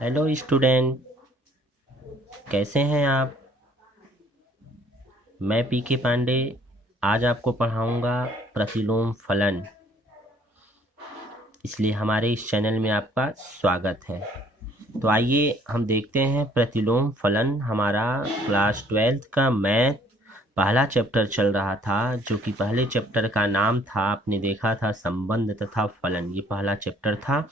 Hello student, कैसे हैं आप। मैं पीके पांडे आज आपको पढ़ाऊंगा प्रतिलोम फलन। इसलिए हमारे इस चैनल में आपका स्वागत है। तो आइए हम देखते हैं प्रतिलोम फलन। हमारा क्लास 12th का मैथ पहला चैप्टर चल रहा था, जो कि पहले चैप्टर का नाम था, आपने देखा था, संबंध तथा फलन। ये पहला चैप्टर था।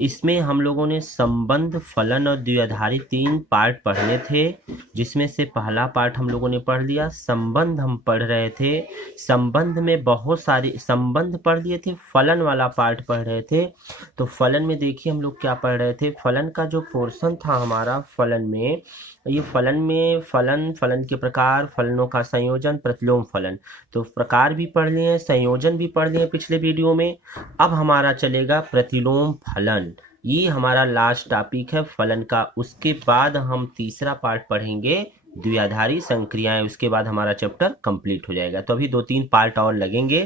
इसमें हम लोगों ने संबंध, फलन और द्विआधारी 3 पार्ट पढ़ने थे, जिसमें से पहला पार्ट हम लोगों ने पढ़ लिया। संबंध हम पढ़ रहे थे, संबंध में बहुत सारे संबंध पढ़ लिए थे। फलन वाला पार्ट पढ़ रहे थे। तो फलन में देखिए हम लोग क्या पढ़ रहे थे। फलन का जो पोर्शन था हमारा फलन में, ये फलन में फलन के प्रकार, फलनों का संयोजन, प्रतिलोम फलन। तो प्रकार भी पढ़ लिए, संयोजन भी पढ़ लिए पिछले वीडियो में। अब हमारा चलेगा प्रतिलोम फलन। ये हमारा लास्ट टॉपिक है फलन का। उसके बाद हम तीसरा पार्ट पढ़ेंगे द्विआधारी संक्रियाएं। उसके बाद हमारा चैप्टर कंप्लीट हो जाएगा। तो अभी 2-3 पार्ट और लगेंगे।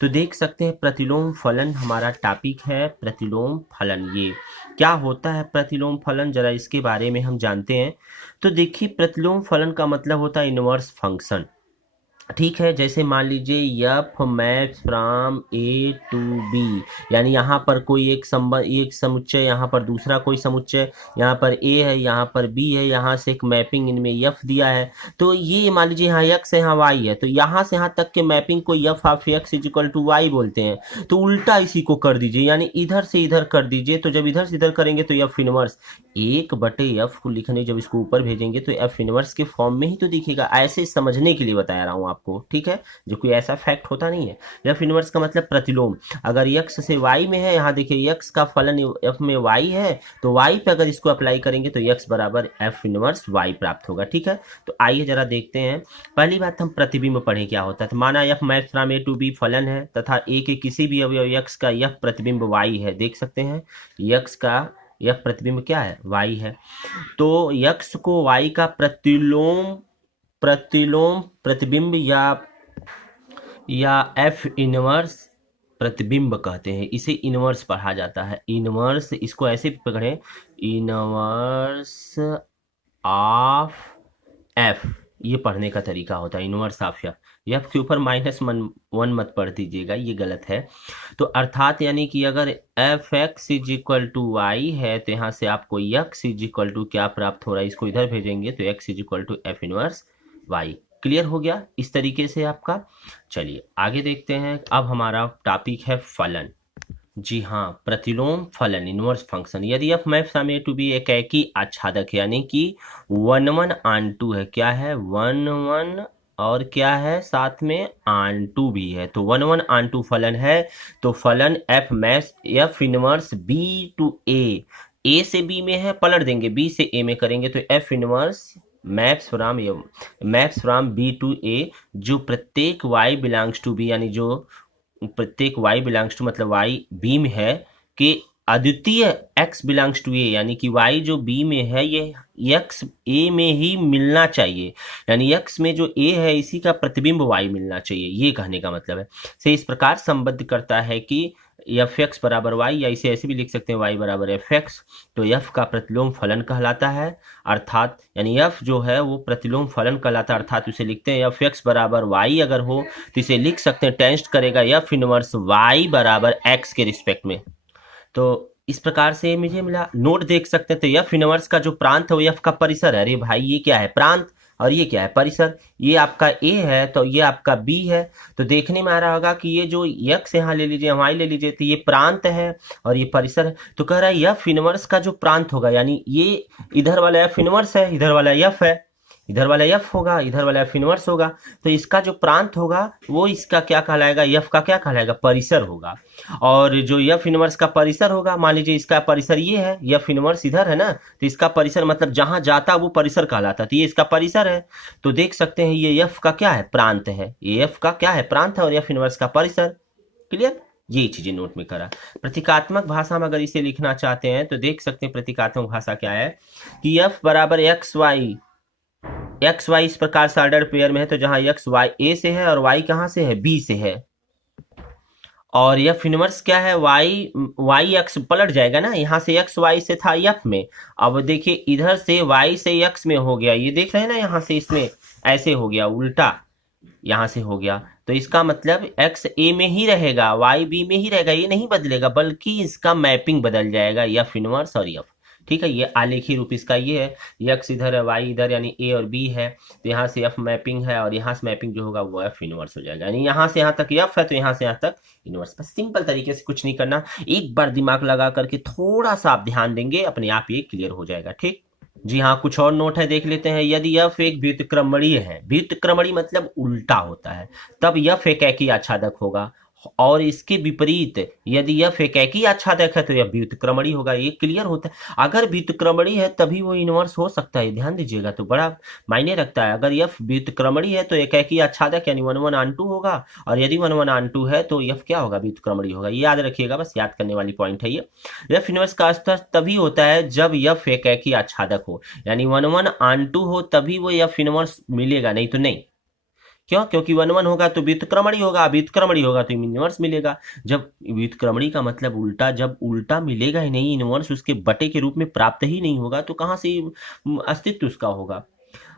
तो देख सकते हैं प्रतिलोम फलन हमारा टॉपिक है। प्रतिलोम फलन ये क्या होता है? प्रतिलोम फलन जरा इसके बारे में हम जानते हैं। तो देखिए, प्रतिलोम फलन का मतलब होता है इनवर्स फंक्शन। ठीक है, जैसे मान लीजिए F maps from A to B, यानी यहाँ पर कोई एक संबंध, एक समुच्चय, यहाँ पर दूसरा कोई समुच्चय, यहाँ पर ए है, यहाँ पर बी है, यहाँ से एक मैपिंग इनमें एफ दिया है। तो ये मान लीजिए यहाँ एक्स है, यहाँ वाई है, तो यहाँ से यहाँ तक के मैपिंग को F of X is equal to Y बोलते हैं। तो उल्टा इसी को कर दीजिए, यानी इधर से इधर कर दीजिए। तो जब इधर से इधर करेंगे तो एफ इनवर्स, 1/f को लिखने जब इसको ऊपर भेजेंगे तो एफ इनवर्स के फॉर्म में ही तो दिखेगा। ऐसे समझने के लिए बता रहा हूँ आपको, ठीक है, जो कोई ऐसा फैक्ट होता नहीं है। एफ इनवर्स का मतलब प्रतिलोम। अगर x से y में है, यहाँ देखिए x का फलन f में y है, तो y पे अगर इसको अप्लाई करेंगे तो x बराबर एफ इनवर्स y प्राप्त होगा। ठीक है, तो आइए जरा देखते हैं। पहली बात हम प्रतिबिंब पढ़ें क्या होता है। तो माना f maps from A to B फलन है तथा a के किसी भी अवयव x का यह प्रतिबिंब y है। देख सकते हैं x का यह प्रतिबिंब क्या है? y है। तो x को y का प्रतिलोम प्रतिलोम प्रतिबिंब या एफ इनवर्स प्रतिबिंब कहते हैं। इसे इनवर्स पढ़ा जाता है। इनवर्स, इसको ऐसे भी पकड़ें, इनवर्स ऑफ एफ, ये पढ़ने का तरीका होता है। इनवर्स ऑफ एफ के ऊपर -1 मत पढ़ दीजिएगा, ये गलत है। तो अर्थात यानी कि अगर F X is equal to Y है, तो यहाँ से आपको एक्स इज इक्वल टू क्या प्राप्त हो रहा है, इसको इधर भेजेंगे तो X is equal to F inverse Y. Clear हो गया इस तरीके से आपका। चलिए आगे देखते हैं। अब हमारा टॉपिक है फलन। जी हाँ, प्रतिलोम फलन, इनवर्स फंक्शन। यदि F maps from A to B एक एकी आच्छादक है, यानी कि 1 1 ऑन 2 है। क्या है? 1 1 और क्या है साथ में? ऑन 2 भी है। तो 1 1 ऑन 2 फलन है। तो फलन F maps F inverse B to A से बी में है, पलट देंगे, बी से ए में करेंगे तो F inverse maps from B to A, जो प्रत्येक y बिलोंग्स टू बी, यानी जो प्रत्येक y बिलोंग्स टू मतलब y b में है, कि अद्वितीय x बिलोंग्स टू a, यानी कि y जो b में है ये x a में ही मिलना चाहिए। यानी x में जो a है इसी का प्रतिबिंब y मिलना चाहिए, ये कहने का मतलब है। से इस प्रकार संबद्ध करता है कि एफ एक्स बराबर वाई, या इसे ऐसे भी लिख सकते हैं वाई बराबर एफ एक्स। तो एफ का प्रतिलोम फलन कहलाता है। अर्थात यानी एफ जो है वो प्रतिलोम फलन कहलाता है। अर्थात उसे लिखते हैं एफ एक्स बराबर वाई अगर हो तो इसे लिख सकते हैं, टेंस्ट करेगा एफ इनवर्स वाई बराबर एक्स के रिस्पेक्ट में। तो इस प्रकार से मुझे मिला। नोट देख सकते हैं। तो एफ इनवर्स का जो प्रांत है वो एफ का परिसर है। अरे भाई, ये क्या है? प्रांत। और ये क्या है? परिसर। ये आपका ए है तो ये आपका बी है। तो देखने में आ रहा होगा कि ये जो एक्स यहाँ ले लीजिए, वाई ले लीजिए, तो ये प्रांत है और ये परिसर है। तो कह रहा है एफ इनवर्स का जो प्रांत होगा, यानी ये इधर वाला एफ इनवर्स है, इधर वाला एफ है, इधर वाला एफ होगा, इधर वाला एफ इनवर्स होगा। तो इसका जो प्रांत होगा वो इसका क्या कहलाएगा? एफ का क्या कहलाएगा? परिसर होगा। और जो एफ इनवर्स का परिसर होगा, मान लीजिए इसका परिसर ये है, एफ इनवर्स इधर है ना, तो इसका परिसर मतलब जहां जाता वो परिसर कहलाता, तो ये इसका परिसर है। तो देख सकते हैं ये एफ का क्या है? प्रांत है। ये एफ का क्या है? प्रांत है, और एफ इनवर्स का परिसर। क्लियर? ये चीजें नोट में करा। प्रतीकात्मक भाषा में अगर इसे लिखना चाहते हैं तो देख सकते हैं प्रतीकात्मक भाषा क्या है कि एफ बराबर एक्स वाई इस प्रकार से ऑर्डर पेयर में है। तो जहां एक्स वाई ए से है और वाई कहां से है? बी से है। और एफ इनवर्स क्या है, वाई एक्स पलट जाएगा ना, यहाँ से एक्स वाई से था एफ में, अब देखिए इधर से वाई से एक्स में हो गया, ये देख रहे हैं ना, यहाँ से इसमें ऐसे हो गया उल्टा, यहाँ से हो गया, तो इसका मतलब एक्स ए में ही रहेगा, वाई बी में ही रहेगा, ये नहीं बदलेगा, बल्कि इसका मैपिंग बदल जाएगा, एफ इनवर्स और एफ। ठीक है, ये आलेखी रूप इसका ये है, एक्स इधर है, वाई इधर, यानी ए और बी है, तो यहाँ से एफ मैपिंग है, और यहाँ से मैपिंग जो होगा वो एफ इनवर्स हो जाएगा, यानी यहाँ से यहाँ तक एफ है तो यहाँ से यहाँ तक इनवर्स। बस सिंपल तरीके से, कुछ नहीं करना, एक बार दिमाग लगा करके थोड़ा सा आप ध्यान देंगे, अपने आप ये क्लियर हो जाएगा। ठीक, जी हाँ, कुछ और नोट है, देख लेते हैं। यदि यफ एक व्युत्क्रमणीय है, व्युत्क्रमणीय मतलब उल्टा होता है, तब यफ एकेकी आच्छादक होगा, और इसके विपरीत यदि यफ एकेकी आच्छादक है तो यह व्युत्क्रमणीय होगा। ये क्लियर होता है, अगर व्युत्क्रमणीय है तभी वो इनवर्स हो सकता है, ध्यान दीजिएगा, तो बड़ा मायने रखता है। अगर यफ व्युत्क्रमणीय है तो एकेकी आच्छादक यानी 1 1 ऑन 2 होगा, और यदि 1 1 ऑन 2 है तो यफ क्या होगा, व्युत्क्रमणीय होगा। ये याद रखिएगा, बस याद करने वाली पॉइंट है ये। यफ इनवर्स का स्तर तभी होता है जब यफ एकेकी आच्छादक हो, यानी 1 1 ऑन 2 हो, तभी वो यफ इनवर्स मिलेगा, नहीं तो नहीं। क्यों? क्योंकि 1 1 होगा तो व्युत्क्रमणीय होगा, व्युत्क्रमणीय होगा तो इनवर्स मिलेगा। जब व्युत्क्रमणीय का मतलब उल्टा, जब उल्टा मिलेगा ही नहीं, इनवर्स उसके बटे के रूप में प्राप्त ही नहीं होगा, तो कहाँ से अस्तित्व उसका होगा।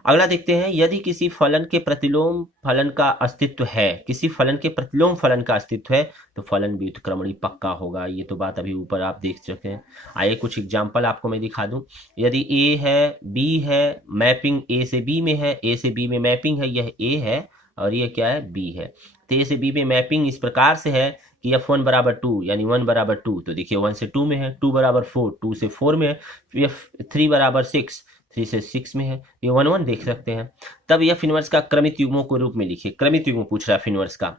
अगला देखते हैं, यदि किसी फलन के प्रतिलोम फलन का अस्तित्व है, किसी फलन के प्रतिलोम फलन का अस्तित्व है, तो फलन व्युत्क्रमणीय पक्का होगा। ये तो बात अभी ऊपर आप देख चुके हैं। आइए कुछ एग्जांपल आपको मैं दिखा दूं। यदि ए है, बी है, मैपिंग ए से बी में है, ए से बी में मैपिंग है, यह ए है और ये क्या है, बी है। तो ए से बी में मैपिंग इस प्रकार से है कि f1 बराबर 2, यानी 1 बराबर 2, तो देखिए 1 से 2 में है, 2 बराबर 4, 2 से 4 में है, f3 बराबर 6, 3 से 6 में है, ये 1 1 देख सकते हैं। तब एफ इनवर्स का क्रमित युग्मों के रूप में लिखिए, क्रमित युग्म पूछ रहा है एफ इनवर्स का,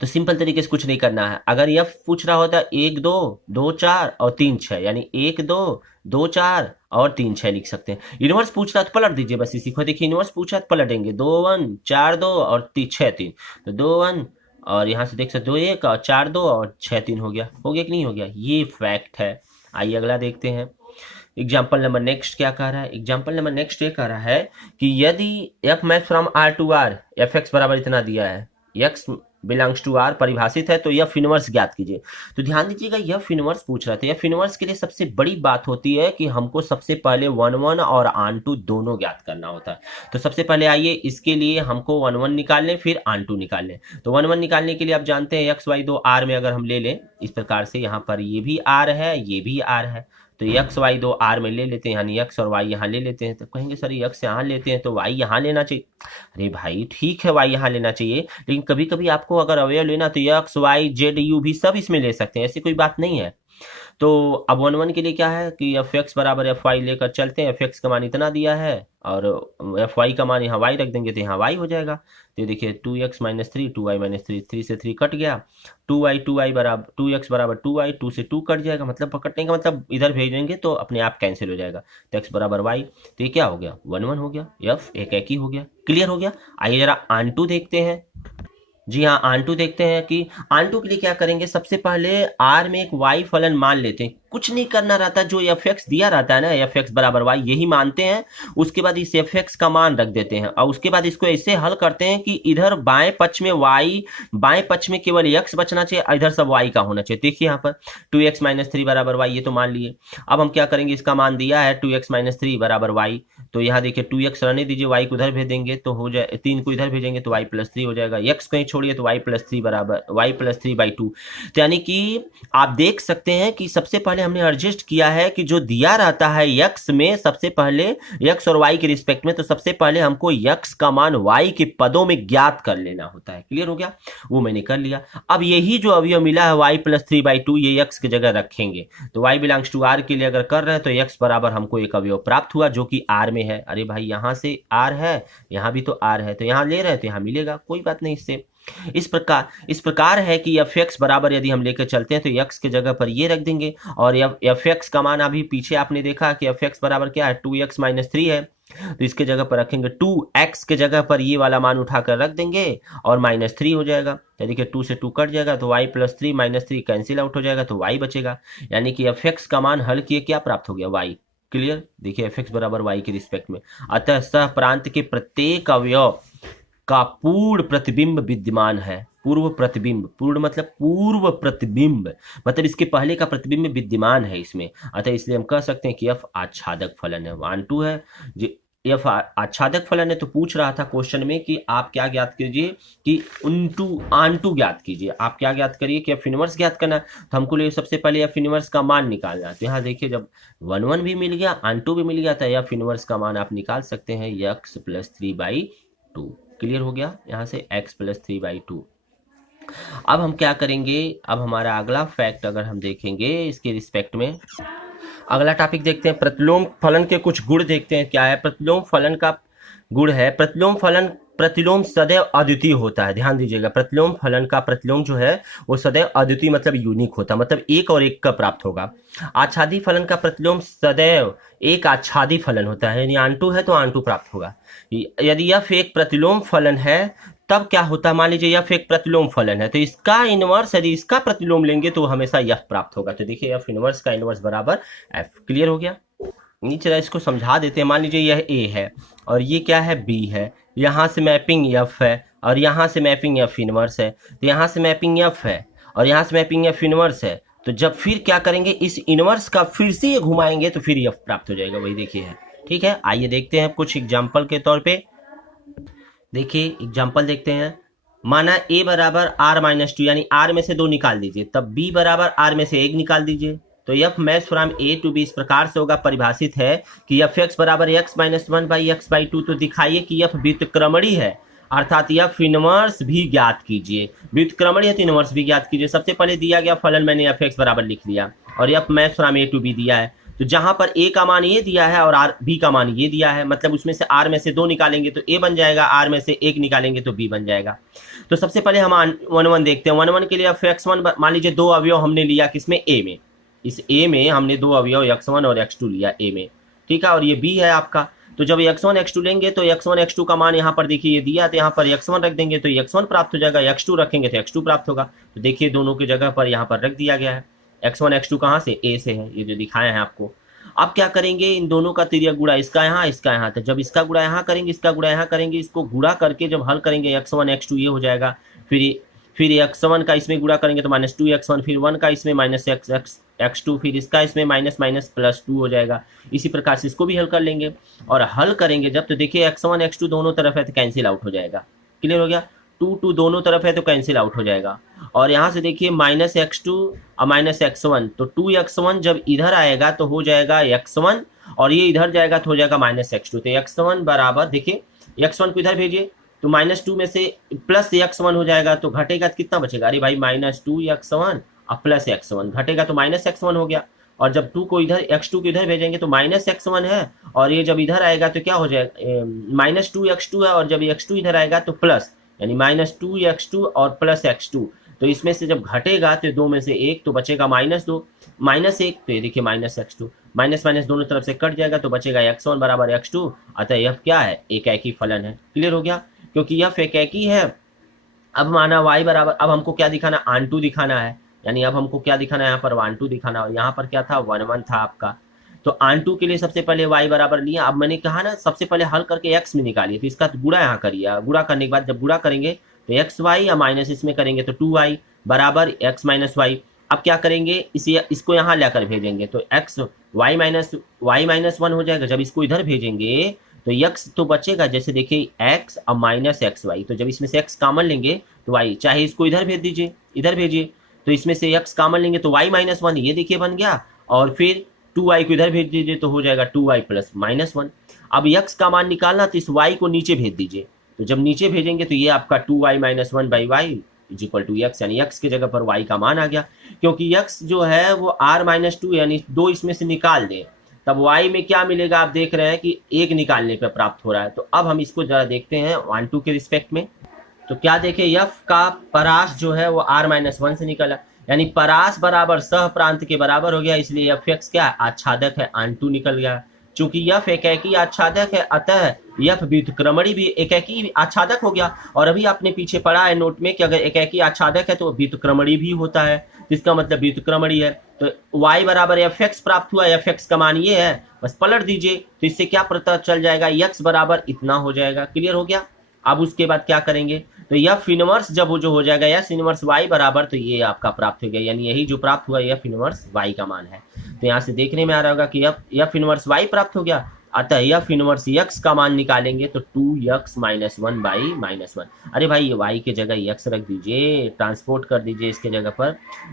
तो सिंपल तरीके से कुछ नहीं करना है। अगर एफ पूछ रहा होता 1 2 2 4 और 3 6, यानी 1 2 2 4 और 3 6 लिख सकते हैं। यूनिवर्स पूछ रहा तो पलट दीजिए, बस इसी को देखिए, यूनिवर्स पूछा तो पलटेंगे, 2 1 4 2 और 6 3, तो 2 1 और यहाँ से देख सकते 2 1 और 4 2 और 6 3 हो गया कि नहीं हो गया, ये फैक्ट है। आइए अगला देखते हैं। एग्जाम्पल नंबर नेक्स्ट क्या कह रहा है, एग्जाम्पल नंबर नेक्स्ट ये कह रहा है कि यदि f map from R to R, f x बराबर इतना दिया है, एक्स बिलोंग्स टू आर परिभाषित है, तो एफ इनवर्स ज्ञात कीजिए। तो ध्यान दीजिएगा, एफ इनवर्स पूछ रहे थे। एफ इनवर्स के लिए सबसे बड़ी बात होती है कि हमको सबसे पहले 1 1 और ऑन टू दोनों ज्ञात करना होता है। तो सबसे पहले आइए इसके लिए हमको 1 1 निकाल लें, फिर ऑन टू निकाल लें। तो 1 1 निकालने के लिए आप जानते हैं एक्स वाई दो आर में अगर हम ले लें इस प्रकार से, यहाँ पर ये भी आर है, ये भी आर है, तो एक्स वाई दो आर में ले लेते हैं, यानी एक्स और वाई यहाँ ले लेते हैं। तो कहेंगे सर एक्स यहाँ लेते हैं तो वाई यहाँ लेना चाहिए। अरे भाई ठीक है, वाई यहाँ लेना चाहिए, लेकिन कभी कभी आपको अगर अवयव लेना तो एक्स वाई जेड यू भी सब इसमें ले सकते हैं, ऐसी कोई बात नहीं है। तो अब 1 1 के लिए क्या है कि एफ एक्स बराबर एफ वाई लेकर चलते हैं। एफ एक्स का मान इतना दिया है और एफ वाई का मान यहाँ वाई रख देंगे तो यहाँ वाई हो जाएगा। तो देखिए 2x माइनस 3, 2y माइनस 3, 3 से 3 कट गया, 2y बराबर 2x बराबर 2y, 2 से 2 कट जाएगा, मतलब पकड़ने का मतलब इधर भेजेंगे तो अपने आप कैंसिल हो जाएगा, तो x बराबर y, तो ये क्या हो गया 1 1 हो गया, f एक ही हो गया। क्लियर हो गया। आइए जरा आंटू देखते हैं। जी हाँ, आंटू देखते हैं कि आंटू के लिए क्या करेंगे। सबसे पहले आर में एक वाई फलन मान लेते हैं, कुछ नहीं करना रहता, जो एफ एक्स दिया रहता है ना, एफ एक्स बराबर वाई यही मानते हैं। उसके बाद इस एफ एक्स का मान रख देते हैं और उसके बाद इसको ऐसे हल करते हैं कि इधर बाएं पक्ष में वाई, बाएं पक्ष में केवल एक्स बचना चाहिए, इधर सब वाई का होना चाहिए। देखिए यहाँ पर 2x माइनस 3 बराबर वाई, ये तो मान लिए। अब हम क्या करेंगे, इसका मान दिया है 2x माइनस 3 बराबर वाई, तो यहाँ देखिए 2x रहने दीजिए, वाई को उधर भेजेंगे तो हो जाए, 3 को इधर भेजेंगे तो वाई प्लस 3 हो जाएगा, एक्स कहीं छोड़िए तो वाई प्लस 3 बराबर वाई प्लस 3/2। तो यानी कि आप देख सकते हैं कि सबसे पहले हमने एडजस्ट किया है कि जो दिया रहता है x में, सबसे पहले x और y के रिस्पेक्ट में, तो सबसे पहले हमको x का मान y के पदों में ज्ञात कर लेना होता है। क्लियर हो गया, वो मैंने कर लिया। अब यही जो अवयव मिला है y प्लस 3/2, ये x की जगह रखेंगे, तो y बिलोंग्स टू r के लिए अगर कर रहे हैं तो x बराबर हमको एक अवयव प्राप्त हुआ जो कि r में है। अरे भाई यहाँ से r है, यहाँ भी तो r है, तो यहाँ ले रहे हैं तो यहाँ मिलेगा, कोई बात नहीं। इससे इस प्रकार है कि एफ एक्स बराबर यदि हम लेकर चलते हैं तो एक्स के जगह पर ये रख देंगे, और एफ एक्स का मान अभी पीछे आपने देखा कि एफ एक्स बराबर क्या है 2x माइनस 3 है, तो इसके जगह पर रखेंगे 2x के जगह पर ये वाला मान उठाकर रख देंगे और माइनस 3 हो जाएगा। तो देखिए 2 से 2 कट जाएगा तो y plus 3 minus 3 cancel out हो जाएगा तो y बचेगा, यानी कि एफ एक्स का मान हल किए क्या प्राप्त हो गया y। क्लियर, देखिए एफ एक्स बराबर y के रिस्पेक्ट में, अतः सह प्रांत के प्रत्येक अवयव का पूर्ण प्रतिबिंब विद्यमान है। पूर्व प्रतिबिंब, पूर्ण मतलब पूर्व प्रतिबिंब, मतलब इसके पहले का प्रतिबिंब विद्यमान है इसमें, अतः इसलिए हम कह सकते हैं कि f आच्छादक फलन है। 1 2 है जी, f आच्छादक फलन है। तो पूछ रहा था क्वेश्चन में कि आप क्या ज्ञात कीजिए कि आंटू ज्ञात कीजिए। आप क्या ज्ञात करिए कि f इनवर्स ज्ञात करना, तो हमको लिए सबसे पहले f इनवर्स का मान निकालना है। तो यहाँ देखिए जब 1 1 भी मिल गया, आंटू भी मिल गया, तो f इनवर्स का मान आप निकाल सकते हैं x प्लस 3/2। क्लियर हो गया यहाँ से x प्लस 3/2। अब हम क्या करेंगे, अब हमारा अगला फैक्ट अगर हम देखेंगे इसके रिस्पेक्ट में, अगला टॉपिक देखते हैं प्रतिलोम फलन के कुछ गुण देखते हैं। क्या है प्रतिलोम फलन का गुण है, प्रतिलोम सदैव अद्वितीय होता है। ध्यान दीजिएगा, प्रतिलोम फलन का प्रतिलोम जो है वो सदैव अद्वितीय मतलब यूनिक होता है, मतलब एक और एक का प्राप्त होगा। आच्छादी फलन का प्रतिलोम सदैव एक आच्छादी फलन होता है, यानी आंटू है तो आंटू प्राप्त होगा। यदि यह एक प्रतिलोम फलन है तब क्या होता है, मान लीजिए यह एक प्रतिलोम फलन है तो इसका इनवर्स यदि इसका प्रतिलोम लेंगे तो हमेशा यह प्राप्त होगा। तो देखिए एफ इनवर्स का इनवर्स बराबर एफ। क्लियर हो गया। नीचे इसको समझा देते हैं। मान लीजिए यह ए है और ये क्या है बी है, यहाँ से मैपिंग एफ है और यहाँ से मैपिंग एफ इनवर्स है, तो यहाँ से मैपिंग एफ है और यहाँ से मैपिंग एफ इनवर्स है। तो जब फिर क्या करेंगे, इस इनवर्स का फिर से ये घुमाएंगे तो फिर एफ प्राप्त हो जाएगा। वही देखिए है। ठीक है, आइए देखते हैं कुछ एग्जाम्पल के तौर पे। देखिए एग्जाम्पल देखते हैं। माना a बराबर r-2 यानी r में से 2 निकाल दीजिए, तब b बराबर r में से 1 निकाल दीजिए। तो f match from a to b इस प्रकार से होगा, परिभाषित है कि f(x) बराबर x-1/x/2। तो दिखाइए कि f व्युत्क्रमणी है, अर्थात f इनवर्स भी ज्ञात कीजिए। व्युत्क्रमणी है तो इनवर्स भी ज्ञात कीजिए। सबसे पहले दिया गया फलन मैंने f(x) बराबर लिख लिया और f match from a to b दिया है। तो जहां पर a का मान ये दिया है और b का मान ये दिया है, मतलब उसमें से r में से 2 निकालेंगे तो a बन जाएगा, r में से 1 निकालेंगे तो b बन जाएगा। तो सबसे पहले हम 1 1 देखते हैं। 1 1 के लिए f(x1) मान लीजिए 2 अवयव हमने लिया किसमें, a में। इस a में हमने 2 अवयव x1 और x2 लिया a में, ठीक है, और ये b है आपका। तो जब x1 x2 लेंगे तो x1 x2 का मान यहाँ पर देखिए ये दिया, तो यहाँ पर x1 रख देंगे तो x1 प्राप्त हो जाएगा, x2 रखेंगे तो x2 प्राप्त होगा। तो देखिए दोनों की जगह पर यहाँ पर रख दिया गया है। x1 x2 कहाँ से, a से है, ये जो दिखाया है आपको। अब क्या करेंगे, इन दोनों का तिर्यक गुणा, इसका यहाँ इसका यहाँ, तो जब इसका गुणा यहाँ करेंगे इसका गुणा यहाँ करेंगे, इसको गुणा करके जब हल करेंगे x1 x2 ये हो जाएगा। फिर x1 का इसमें गुणा करेंगे तो -2x1, फिर 1 का इसमें -x2, फिर इसका इसमें -+2 हो जाएगा। इसी प्रकार से इसको भी हल कर लेंगे और हल करेंगे जब, तो देखिए x1 x2 दोनों तरफ है तो कैंसिल आउट हो जाएगा। क्लियर हो गया। 2 दोनों तरफ है तो कैंसिल आउट हो जाएगा। और यहाँ से देखिए -x2 और -x1, तो 2x1 जब इधर आएगा तो हो जाएगा x1 और ये इधर जाएगा तो हो जाएगा -x2। तो x1 बराबर, देखिए x1 को इधर भेजिए तो -2 में से प्लस x1 हो जाएगा, तो घटेगा तो कितना बचेगा, अरे भाई -2x1 और प्लस x1 घटेगा तो -x1 हो गया। और जब 2 को इधर x2 को इधर भेजेंगे तो -x1 है और ये जब इधर आएगा तो क्या हो जाएगा, -2x2 है और जब x2 इधर आएगा तो प्लस, यानी -2x2 और प्लस x2। तो इसमें से जब घटेगा तो 2 में से 1 तो बचेगा -2, -1, तो ये देखिए -x2, माइनस माइनस दोनों तरफ से कट जाएगा तो बचेगा x1 बराबर x2। अतः यह क्या है, एक एक ही फलन है। क्लियर हो गया, क्योंकि यह एक एक ही है। अब माना y बराबर, अब हमको क्या दिखाना, आंटू दिखाना है, यानी अब हमको क्या दिखाना है, यहाँ पर 1 2 दिखाना, और यहाँ पर क्या था 1 1 था आपका। तो आंटू के लिए सबसे पहले y बराबर लिया। अब मैंने कहा ना सबसे पहले हल करके x में निकालिए, तो इसका गुणा यहाँ करिए। गुणा करने के बाद जब गुणा करेंगे तो एक्स वाई या माइनस इसमें करेंगे तो 2y बराबर x माइनस वाई। अब क्या करेंगे, इसको यहाँ लेकर भेजेंगे तो x y माइनस 1 हो जाएगा। जब इसको इधर भेजेंगे तो x तो बचेगा, जैसे देखिए x और माइनस एक्स वाई, तो जब इसमें से x कॉमन लेंगे तो y, चाहे इसको इधर भेज दीजिए, इधर भेजिए, तो इसमें से x कॉमन लेंगे तो y माइनस 1, ये देखिए बन गया। और फिर 2y को इधर भेज दीजिए तो हो जाएगा 2y प्लस -1। अब x का मान निकालना तो इस y को नीचे भेज दीजिए, तो जब नीचे भेजेंगे तो ये आपका 2y minus 1 by y is equal to x, यानी x की जगह पर y का मान आ गया। क्योंकि x जो है वो r-2 यानी 2 इसमें से निकाल दें तब y में क्या मिलेगा, आप देख रहे हैं कि 1 निकालने पर प्राप्त हो रहा है। तो अब हम इसको जरा देखते हैं 1 2 के रिस्पेक्ट में। तो क्या देखें, f का परास जो है वो r-1 से निकला, यानी परास बराबर सह प्रांत के बराबर हो गया, इसलिए f(x) क्या आच्छादक है, आंटू निकल गया। चूंकि f एकाकी आच्छादक है अतः f व्युत्क्रमणी भी एकाकी आच्छादक हो गया। और अभी आपने पीछे पढ़ा है नोट में कि अगर एकाकी आच्छादक है तो व्युत्क्रमणी भी होता है, इसका मतलब व्युत्क्रमणी है। तो y बराबर f(x) प्राप्त हुआ, f(x) का मान ये है, बस पलट दीजिए तो इससे क्या पता चल जाएगा, x बराबर इतना हो जाएगा। क्लियर हो गया। अब उसके बाद क्या करेंगे, तो एफ इनवर्स जब वो जो हो जाएगा एस इनवर्स वाई बराबर, तो ये आपका प्राप्त हो गया, यानी यही जो प्राप्त हुआ एफ इनवर्स वाई का मान है। तो यहाँ से देखने में आ रहा होगा कि एफ इनवर्स वाई प्राप्त हो गया, अतः एफ इनवर्स एक्स का मान निकालेंगे तो 2x - 1 बाई -1। अरे भाई ये y के जगह x रख दीजिए, ट्रांसपोर्ट कर दीजिए इसके जगह पर।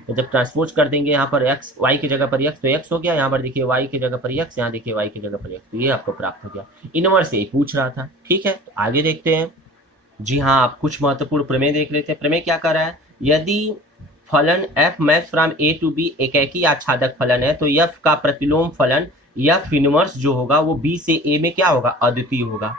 तो जब ट्रांसपोर्ट कर देंगे यहाँ पर x, y के जगह पर x, तो x हो गया, यहाँ पर देखिए y के जगह पर x, यहाँ देखिए y के जगह पर x, तो ये आपको प्राप्त हो गया। इनवर्स यही पूछ रहा था, ठीक है। तो आगे देखते हैं। जी हाँ, आप कुछ महत्वपूर्ण प्रमेय देख लेते हैं। प्रमेय क्या कर रहा है, यदि फलन f maps from a to b एकेकी आच्छादक फलन है, तो f का प्रतिलोम फलन f इनवर्स जो होगा वो b से a में क्या होगा, अद्वितीय होगा,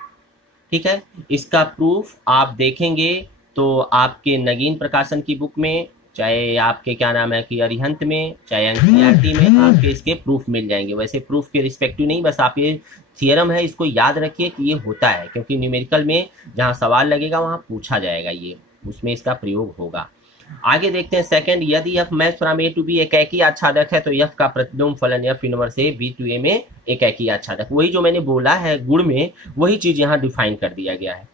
ठीक है। इसका प्रूफ आप देखेंगे तो आपके नगीन प्रकाशन की बुक में, चाहे आपके क्या नाम है कि अरिहंत में, चाहे एनसीईआरटी में, आपके इसके प्रूफ मिल जाएंगे। वैसे प्रूफ के रिस्पेक्टिव नहीं, बस आप ये थियरम है इसको याद रखिए कि ये होता है, क्योंकि न्यूमेरिकल में जहाँ सवाल लगेगा वहाँ पूछा जाएगा, ये उसमें इसका प्रयोग होगा। आगे देखते हैं सेकंड, यदि f maps from a to b एकेकी आच्छादक है, तो f का प्रतिलोम फलन f inverse a b to a में एकेकी आच्छादक, वही जो मैंने बोला है गुण में, वही चीज यहाँ डिफाइन कर दिया गया है।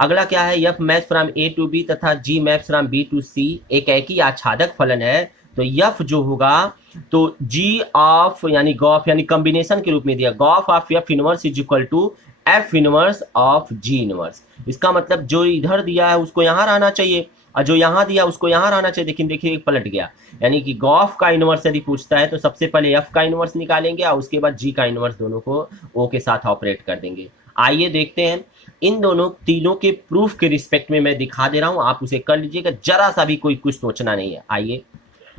अगला क्या है, f maps from a to b तथा g maps from b to c एकेकी आच्छादक फलन है, तो f जो होगा तो g ऑफ यानी गॉफ यानी कॉम्बिनेशन के रूप में दिया, g of of f inverse is equal to f inverse of g inverse. इसका मतलब जो इधर दिया है उसको यहाँ रहना चाहिए, और जो यहाँ दिया उसको यहाँ रहना चाहिए, लेकिन देखिए पलट गया। यानी कि गॉफ का इनवर्स यदि पूछता है तो सबसे पहले एफ का इनवर्स निकालेंगे और उसके बाद जी का इनवर्स, दोनों को ओ के साथ ऑपरेट कर देंगे। आइए देखते हैं, इन दोनों तीनों के प्रूफ के रिस्पेक्ट में मैं दिखा दे रहा हूं, आप उसे कर लीजिएगा, जरा सा भी कोई कुछ सोचना नहीं है। आइए,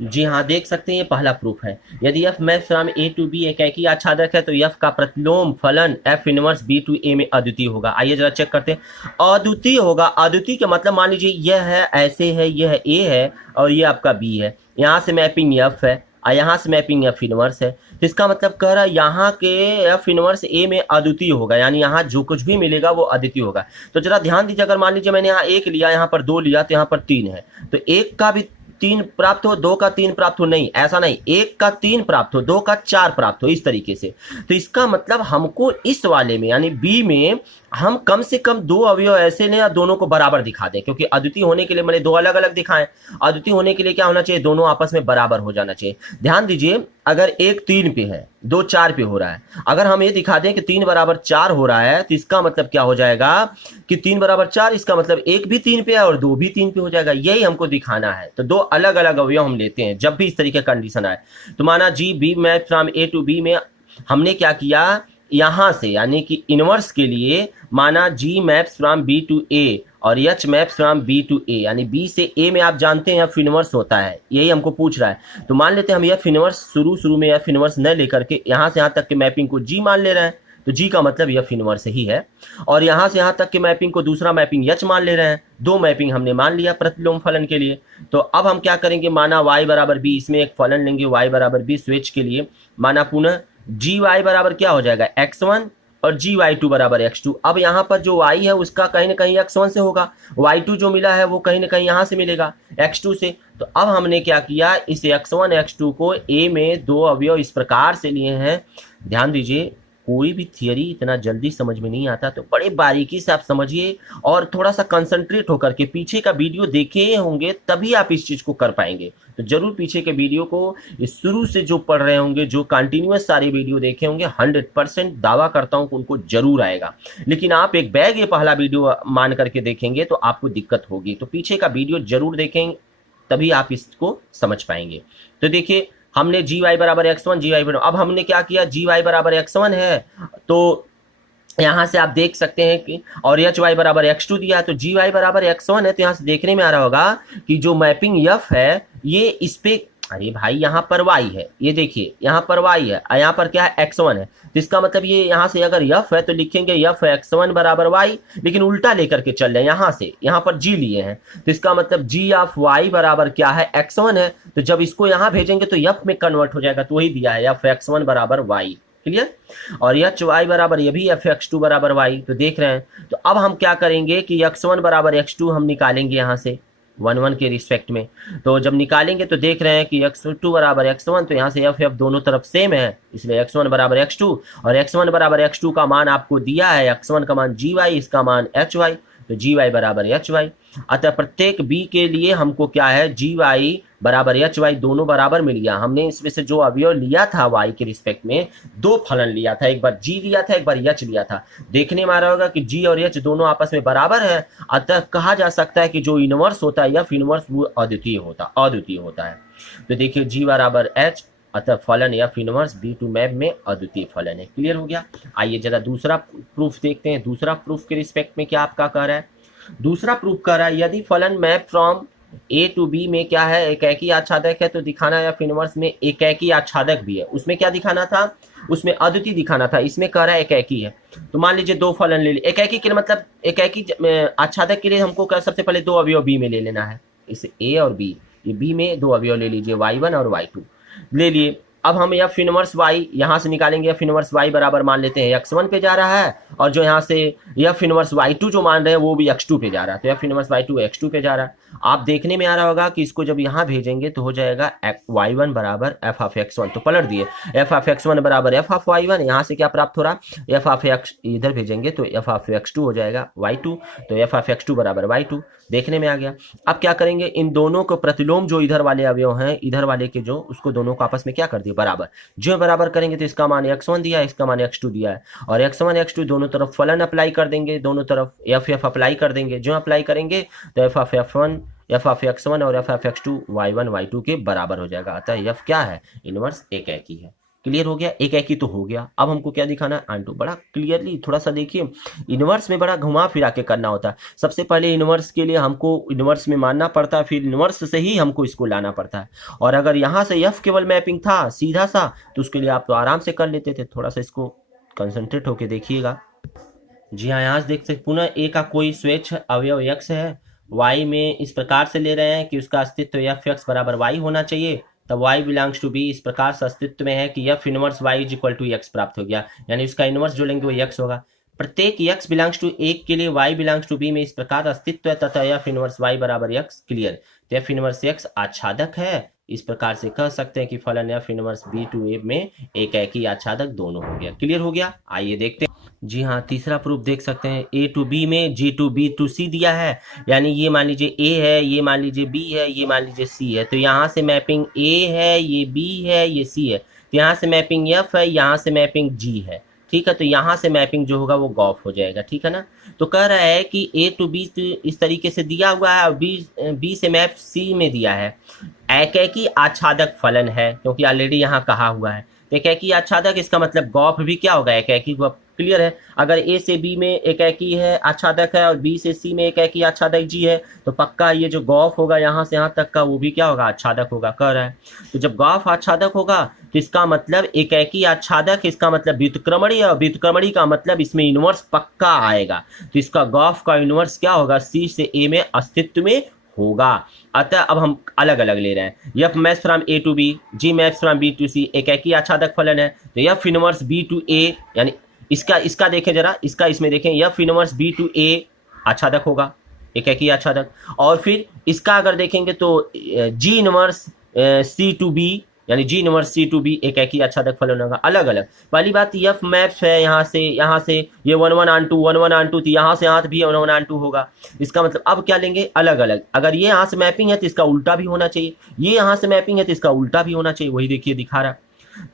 जी हाँ, देख सकते हैं ये पहला प्रूफ है, यदि f maps from a to b एकेकी आच्छादक है, तो f का प्रतिलोम फलन f inverse b to a में अद्वितीय होगा। आइए जरा चेक करते हैं, अद्वितीय होगा। अद्वितीय का मतलब मान लीजिए यह है ऐसे है, यह a है और ये आपका b है, यहाँ से मैपिंग f है और यहाँ से मैपिंग f इनवर्स है, तो इसका मतलब कह रहा है यहाँ के f इनवर्स a में अद्वितीय होगा, यानी यहाँ जो कुछ भी मिलेगा वो अद्वितीय होगा। तो जरा ध्यान दीजिए, अगर मान लीजिए मैंने यहाँ 1 लिया, यहाँ पर 2 लिया, तो यहाँ पर 3 है, तो 1 का भी 3 प्राप्त हो, 2 का 3 प्राप्त हो, नहीं ऐसा नहीं, 1 का 3 प्राप्त हो, 2 का 4 प्राप्त हो, इस तरीके से। तो इसका मतलब हमको इस वाले में यानी बी में हम कम से कम 2 अवयव ऐसे लें या दोनों को बराबर दिखा दें, क्योंकि अद्वितीय होने के लिए मैंने 2 अलग अलग दिखाएं, अद्वितीय होने के लिए क्या होना चाहिए, दोनों आपस में बराबर हो जाना चाहिए। ध्यान दीजिए, अगर 1 3 पे है, 2 4 पे हो रहा है, अगर हम ये दिखा दें कि 3 बराबर 4 हो रहा है, तो इसका मतलब क्या हो जाएगा कि 3 बराबर 4, इसका मतलब 1 भी 3 पे है और 2 भी 3 पे हो जाएगा, यही हमको दिखाना है। तो 2 अलग अलग अवयव हम लेते हैं जब भी इस तरीके का कंडीशन आए। तो माना g B map from A to B में हमने क्या किया, यहां से यानी कि इनवर्स के लिए माना G maps from B to A और H maps from B to A, यानी बी से ए में आप जानते हैं एफ इनवर्स होता है, यही हमको पूछ रहा है। तो मान लेते हैं हम एफ इनवर्स शुरू में एफ इनवर्स न लेकर के यहां से यहां तक के मैपिंग को जी मान ले रहे हैं, तो जी का मतलब एफ इनवर्स ही है, और यहां से यहां तक के मैपिंग को दूसरा मैपिंग एच मान ले रहे हैं। 2 मैपिंग हमने मान लिया प्रतिलोम फलन के लिए। तो अब हम क्या करेंगे, माना y बराबर b, इसमें एक फलन लेंगे y बराबर b स्विच के लिए, माना पुनः जी वाई बराबर क्या हो जाएगा x1 और जी वाई टू बराबर x2। अब यहाँ पर जो y है उसका कहीं ना कहीं x1 से होगा, y2 जो मिला है वो कहीं ना कहीं यहाँ से मिलेगा x2 से। तो अब हमने क्या किया, इस x1 x2 को a में 2 अवयव इस प्रकार से लिए हैं। ध्यान दीजिए, कोई भी थियरी इतना जल्दी समझ में नहीं आता, तो बड़े बारीकी से आप समझिए और थोड़ा सा कंसंट्रेट होकर के पीछे का वीडियो देखे होंगे, तभी आप इस चीज को कर पाएंगे। तो जरूर पीछे के वीडियो को शुरू से जो पढ़ रहे होंगे, जो कंटिन्यूअस सारे वीडियो देखे होंगे, 100% दावा करता हूं कि उनको जरूर आएगा। लेकिन आप एक बैग ये पहला वीडियो मान करके देखेंगे तो आपको दिक्कत होगी, तो पीछे का वीडियो जरूर देखेंगे, तभी आप इसको समझ पाएंगे। तो देखिए, हमने जी वाई बराबर x1 जी वाई बराबर, अब हमने क्या किया, जी वाई बराबर x1 है, तो यहां से आप देख सकते हैं कि, और एच वाई बराबर x2 दिया है, तो जी वाई बराबर x1 है, तो यहां से देखने में आ रहा होगा कि जो मैपिंग f है ये इस पे, अरे भाई यहाँ पर y है, ये देखिए यहाँ पर y है और यहाँ पर क्या है x1 है, तो इसका मतलब ये यहाँ से अगर f है तो लिखेंगे f x1 बराबर y, लेकिन उल्टा लेकर के चल रहे हैं, यहाँ से यहाँ पर g लिए हैं, तो इसका मतलब g ऑफ y बराबर क्या है, x1 है। तो जब इसको यहाँ भेजेंगे तो f में कन्वर्ट हो जाएगा, तो वही दिया है f x1 बराबर y, क्लियर। और एच वाई बराबर ये भी एफ एक्स टू बराबर वाई, तो देख रहे हैं। तो अब हम क्या करेंगे कि x1 बराबर x2 हम निकालेंगे यहाँ से 1 1 के रिस्पेक्ट में। तो जब निकालेंगे तो देख रहे हैं कि x2 बराबर x1, तो यहाँ से एफ दोनों तरफ सेम है, इसलिए x1 बराबर x2, और x1 बराबर x2 का मान आपको दिया है, x1 का मान gy, इसका मान hy, तो जी वाई बराबर एच वाई। अतः प्रत्येक बी के लिए हमको क्या है, जी वाई बराबर एच वाई दोनों बराबर मिल गया। हमने इसमें से जो अवयव लिया था वाई के रिस्पेक्ट में, दो फलन लिया था, एक बार जी लिया था, एक बार एच लिया था। देखने में आ रहा होगा कि जी और एच दोनों आपस में बराबर है, अतः कहा जा सकता है कि जो इनवर्स होता है एफ इनवर्स वो अद्वितीय होता है। तो देखिए जी बराबर एच, अतः फलन f inverse B to map में अद्वितीय फलन है। क्लियर हो गया। आइए जरा दूसरा प्रूफ देखते हैं। दूसरा प्रूफ के रिस्पेक्ट में क्या आपका कह रहा है, दूसरा प्रूफ कर रहा है यदि फलन map from A to B में क्या है, एकैकी आच्छादक है, तो दिखाना एफ इनवर्स में एकैकी आच्छादक भी है। उसमें क्या दिखाना था, उसमें अद्वितीय दिखाना था, इसमें कह रहा है एकैकी है। तो मान लीजिए दो फलन ले लिए, एकैकी के लिए मतलब एकैकी आच्छादक के लिए हमको क्या सबसे पहले दो अवयव बी में ले लेना है, इसे ए और बी, ये बी में दो अवयव ले लीजिए, y1 और y2 ले लिए। अब हम एफ इनवर्स वाई यहाँ से निकालेंगे, एफ इनवर्स वाई बराबर मान लेते हैं x1 पे जा रहा है, और जो यहाँ से एफ इनवर्स y2 जो मान रहे हैं वो भी x2 पे जा रहा है, तो एफ इनवर्स y2 x2 पे जा रहा है। आप देखने में आ रहा होगा कि इसको जब यहाँ भेजेंगे तो हो जाएगा y1 बराबर एफ ऑफ x1, तो पलट दिए एफ ऑफ x1 बराबर एफ ऑफ y1, यहाँ से क्या प्राप्त हो रहा, एफ ऑफ x इधर भेजेंगे तो एफ ऑफ x2 हो जाएगा y2, तो एफ ऑफ x2 बराबर y2 देखने में आ गया। अब क्या करेंगे, इन दोनों को प्रतिलोम जो इधर वाले अवयव हैं, इधर वाले के जो, उसको दोनों को आपस में क्या कर दिए बराबर, जो बराबर करेंगे तो इसका मान x1 दिया है, इसका मान x2 दिया है, और x1 x2 दोनों तरफ फलन अप्लाई कर देंगे, दोनों तरफ एफ अप्लाई कर देंगे। जो अप्लाई करेंगे तो F of f1 F of x1 और F of x2 y1 y2 के बराबर हो जाएगा। अतः एफ क्या है, इनवर्स एकैकी है। क्लियर हो गया, एकैकी तो हो गया। अब हमको क्या दिखाना है, आंटू। बड़ा क्लियरली थोड़ा सा देखिए, इनवर्स में बड़ा घुमा फिरा के करना होता है। सबसे पहले इनवर्स के लिए हमको इनवर्स में मानना पड़ता है, फिर इनवर्स से ही हमको इसको लाना पड़ता है। और अगर यहाँ से एफ केवल मैपिंग था सीधा सा, तो उसके लिए आप तो आराम से कर लेते थे। थोड़ा सा इसको कंसंट्रेट होके देखिएगा। जी हाँ, यहाँ से देख सकते पुनः ए का कोई स्वेच्छ अवयव x है, y में इस प्रकार से ले रहे हैं कि उसका अस्तित्व एफ एक्स बराबर y होना चाहिए, तब y बिलोंग्स टू बी इस प्रकार से अस्तित्व में है कि f inverse y is equal to x प्राप्त हो गया, यानी उसका इनवर्स जो लेंगे वो x होगा। प्रत्येक x बिलोंग्स टू एक के लिए y बिलोंग्स टू b में इस प्रकार अस्तित्व है तथा एफ इनवर्स y बराबर x। क्लियर। तो एफ इनवर्स x आच्छादक है, इस प्रकार से कह सकते हैं कि फलन एफ इनवर्स बी टू ए में एकैकी आच्छादक दोनों हो गया। क्लियर हो गया। आइए देखते हैं। जी हाँ, तीसरा प्रूफ देख सकते हैं। ए टू बी में जी टू बी टू सी दिया है, यानी ये मान लीजिए ए है, ये मान लीजिए बी है, ये मान लीजिए सी है। तो यहाँ से मैपिंग ए है, ये बी है, ये सी है, तो यहाँ से मैपिंग एफ है, यहाँ से मैपिंग जी है। ठीक है, तो यहाँ से मैपिंग जो होगा वो गॉफ हो जाएगा। ठीक है ना। तो कह रहा है कि ए टू बी इस तरीके से दिया हुआ है और बी से मैप सी में दिया है। एकैकी आच्छादक फलन है, क्योंकि ऑलरेडी यहाँ कहा हुआ है। तो एकैकी आच्छादक, इसका मतलब गॉफ भी क्या होगा, एकैकी गॉफ। क्लियर है। अगर ए से बी में एकैकी है आच्छादक है और बी से सी में एकैकी आच्छादक जी है, तो पक्का ये जो गॉफ होगा यहाँ से यहाँ तक का वो भी क्या होगा, आच्छादक होगा। कह रहा है तो जब गॉफ आच्छादक होगा तो इसका मतलब एकैकी आच्छादक, इसका मतलब व्युत्क्रमणी, और व्युत्क्रमणी का मतलब इसमें इनवर्स पक्का आएगा। तो इसका गॉफ का इनवर्स क्या होगा, सी से ए में अस्तित्व में होगा। अतः अब हम अलग अलग ले रहे हैं। F maps from A to B, G maps from B to C, एकैकी आच्छादक फलन है। तो F inverse B to A, यानी इसका देखें जरा, इसका इसमें देखें, F inverse B to A आच्छादक होगा, एकैकी आच्छादक। और फिर इसका अगर देखेंगे तो G inverse C to B, यानी G inverse C to B एकैकी आच्छादक फलन होगा। अलग अलग। पहली बात एफ मैप्स है, यहाँ से ये 1 1 ऑन 2 1 1 ऑन 2, तो यहाँ से यहाँ भी 1 1 ऑन 2 होगा। इसका मतलब अब क्या लेंगे, अलग अलग। अगर ये यहाँ से मैपिंग है तो इसका उल्टा भी होना चाहिए, ये यहाँ से मैपिंग है तो इसका उल्टा भी होना चाहिए। वही देखिए दिखा रहा।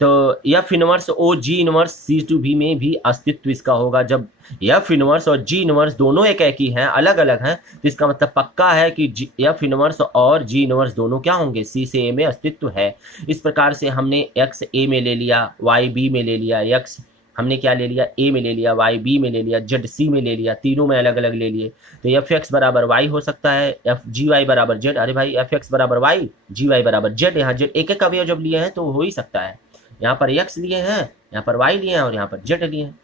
तो F inverse O g inverse C to B में भी अस्तित्व इसका होगा। जब एफ इनवर्स और जी इनवर्स दोनों एकैकी हैं, अलग अलग हैं, तो इसका मतलब पक्का है कि एफ इनवर्स और जी इनवर्स दोनों क्या होंगे, सी से ए में अस्तित्व है। इस प्रकार से हमने एक्स ए में ले लिया, वाई बी में ले लिया, एक्स हमने क्या ले लिया, ए में ले लिया, वाई बी में ले लिया, जेड सी में ले लिया, तीनों में अलग अलग ले लिए। तो एफ एक्स बराबर वाई हो सकता है, एफ जी वाई बराबर जेड। अरे भाई एफ एक्स बराबर वाई, जी वाई बराबर जेड, यहाँ जेड एक एक अवयव जब लिए हैं तो हो ही सकता है। यहाँ पर एक्स लिए हैं, यहाँ पर वाई लिए हैं और यहाँ पर जेड लिए हैं।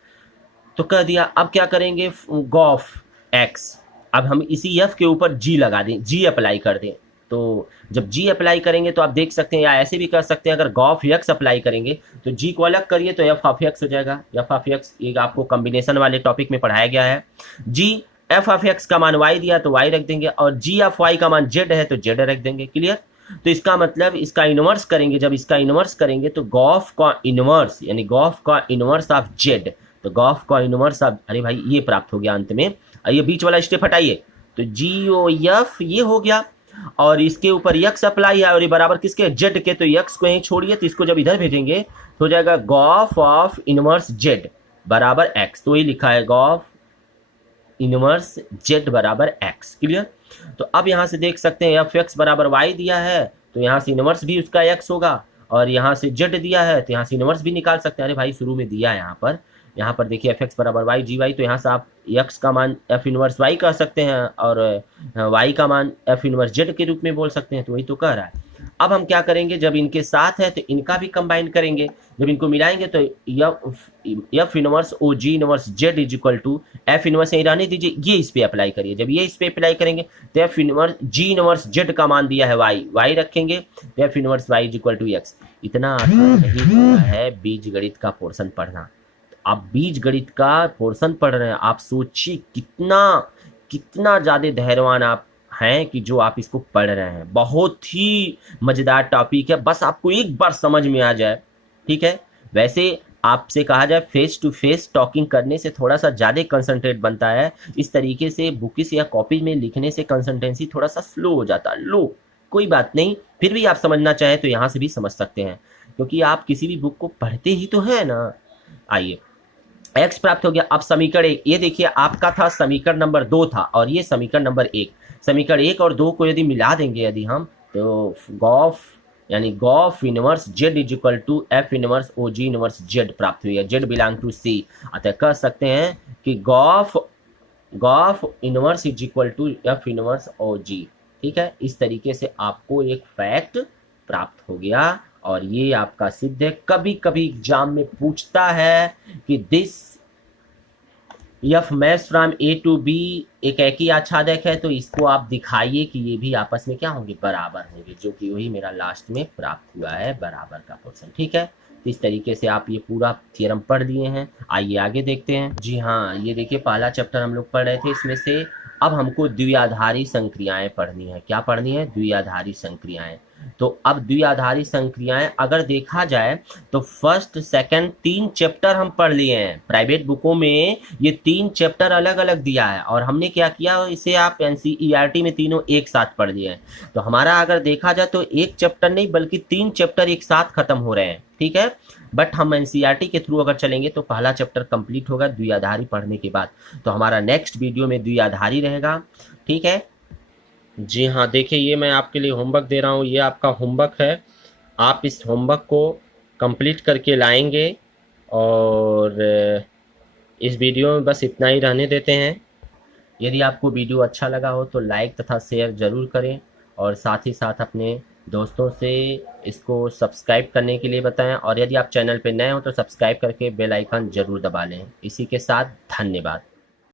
तो कह दिया। अब क्या करेंगे, गॉफ एक्स। अब हम इसी एफ के ऊपर जी लगा दें, जी अप्लाई कर दें। तो जब जी अप्लाई करेंगे तो आप देख सकते हैं, या ऐसे भी कर सकते हैं, अगर गॉफ एक्स अप्लाई करेंगे तो जी को अलग करिए तो एफ ऑफ एक्स हो जाएगा। एफ ऑफ एक्स ये आपको कॉम्बिनेशन वाले टॉपिक में पढ़ाया गया है। जी एफ ऑफ एक्स का मान वाई दिया तो वाई रख देंगे, और जी ऑफ वाई का मान जेड है तो जेड रख देंगे। क्लियर। तो इसका मतलब इसका इनवर्स करेंगे, जब इसका इनवर्स करेंगे तो गॉफ का इनवर्स, यानी गॉफ का इनवर्स ऑफ जेड, तो गॉफ का इनवर्स ऑफ, अरे भाई ये प्राप्त हो गया अंत में। ये बीच वाला स्टेप हटाइए, तो जी ओ एफ ये हो गया, और इसके ऊपर यक्स अप्लाई है, और ये बराबर किसके, जेड के, तो यक्स को यहीं छोड़िए, तो इसको जब इधर भेजेंगे तो हो जाएगा गॉफ ऑफ इनवर्स जेड बराबर एक्स। तो ये लिखा है गॉफ इनवर्स जेड बराबर एक्स। क्लियर। तो अब यहाँ से देख सकते हैं एफ एक्स बराबर वाई दिया है, तो यहाँ से इनवर्स भी उसका एक्स होगा, और यहाँ से जेड दिया है तो यहाँ से इनवर्स भी निकाल सकते हैं। अरे भाई शुरू में दिया है यहाँ पर देखिए एफ एक्स बराबर वाई जी वाई, तो यहाँ से आप एक्स का मान एफ इनवर्स वाई कह सकते हैं, और वाई का मान एफ इनवर्स जेड के रूप में बोल सकते हैं। तो वही तो कह रहा है। अब हम क्या करेंगे, जब इनके साथ है तो इनका भी कंबाइन करेंगे, जब इनको मिलाएंगे तो F inverse O g inverse z is equal to F inverse यही रहने दीजिए, ये इस पे अप्लाई करिए। जब ये इस पे अप्लाई करेंगे तो F inverse g inverse z का मान दिया है वाई, वाई रखेंगे तो F inverse y is equal to x. इतना आसान नहीं होता है बीज गणित का पोर्शन पढ़ना। आप बीज गणित का पोर्शन पढ़ रहे हैं, आप सोचिए कितना ज़्यादा धैर्यवान आप हैं कि जो आप इसको पढ़ रहे हैं। बहुत ही मज़ेदार टॉपिक है, बस आपको एक बार समझ में आ जाए। ठीक है। वैसे आपसे कहा जाए फेस टू फेस टॉकिंग करने से थोड़ा सा ज़्यादा कंसंट्रेट बनता है, इस तरीके से बुकिस या कॉपी में लिखने से कंसंटेंसी थोड़ा सा स्लो हो जाता है। लो कोई बात नहीं, फिर भी आप समझना चाहें तो यहाँ से भी समझ सकते हैं, क्योंकि आप किसी भी बुक को पढ़ते ही तो है ना। आइए x प्राप्त हो गया। अब समीकरण एक, ये देखिए आपका था समीकरण नंबर 2 था, और ये समीकरण नंबर 1। समीकरण 1 और 2 को यदि मिला देंगे यदि हम, तो गॉफ यानी g of inverse z is equal to F inverse O g inverse z प्राप्त हुई है। जेड बिलोंग टू सी, अतः कह सकते हैं कि G O F inverse is equal to F inverse O G. ठीक है। इस तरीके से आपको एक फैक्ट प्राप्त हो गया, और ये आपका सिद्ध है। कभी कभी एग्जाम में पूछता है कि this f match from A to B एक एक ही आच्छादक है, तो इसको आप दिखाइए कि ये भी आपस में क्या होंगे, बराबर होंगे, जो कि वही मेरा लास्ट में प्राप्त हुआ है, बराबर का पोर्शन। ठीक है। तो इस तरीके से आप ये पूरा थ्योरम पढ़ दिए हैं। आइए आगे देखते हैं। जी हाँ, ये देखिए पहला चैप्टर हम लोग पढ़ रहे थे, इसमें से अब हमको द्विआधारी संक्रियाएं पढ़नी है। क्या पढ़नी है? द्विआधारी संक्रियाएं। तो अब द्विआधारी संक्रियाएं अगर देखा जाए तो फर्स्ट सेकंड 3 चैप्टर हम पढ़ लिए हैं। प्राइवेट बुकों में ये 3 चैप्टर अलग अलग दिया है, और हमने क्या किया, इसे आप एनसीईआरटी में तीनों एक साथ पढ़ लिए हैं। तो हमारा अगर देखा जाए तो एक चैप्टर नहीं बल्कि 3 चैप्टर एक साथ खत्म हो रहे हैं। ठीक है। बट हम एनसीईआरटी के थ्रू अगर चलेंगे तो पहला चैप्टर कंप्लीट होगा द्विआधारी पढ़ने के बाद। तो हमारा नेक्स्ट वीडियो में द्विआधारी रहेगा। ठीक है। जी हाँ, देखिए ये मैं आपके लिए होमवर्क दे रहा हूँ, ये आपका होमवर्क है। आप इस होमवर्क को कंप्लीट करके लाएंगे, और इस वीडियो में बस इतना ही रहने देते हैं। यदि आपको वीडियो अच्छा लगा हो तो लाइक तथा शेयर ज़रूर करें, और साथ ही साथ अपने दोस्तों से इसको सब्सक्राइब करने के लिए बताएं, और यदि आप चैनल पर नए हो तो सब्सक्राइब करके बेल आइकन ज़रूर दबा लें। इसी के साथ धन्यवाद।